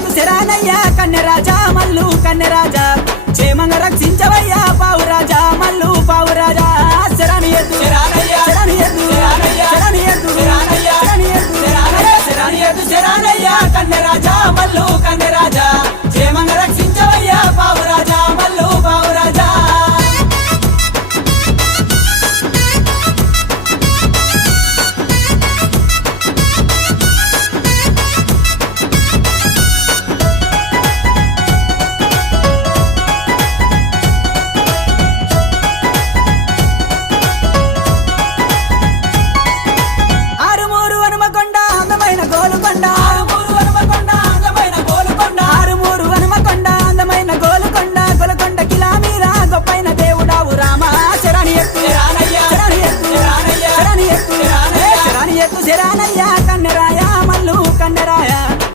ఎద్దు శరానయ్యా కన్నెరాజా మల్లు కన్నెరాజా క్షేమంగా రక్షించవయ్యా పావురాజా మల్లు పావురాజా శరాని ఎద్దు శరాని ఎద్దు శరాని ఎద్దు శరాని ఎద్దు శరాని ఎద్దు శరానయ్యా కన్నెరాజా మల్లు కన్నెరాజా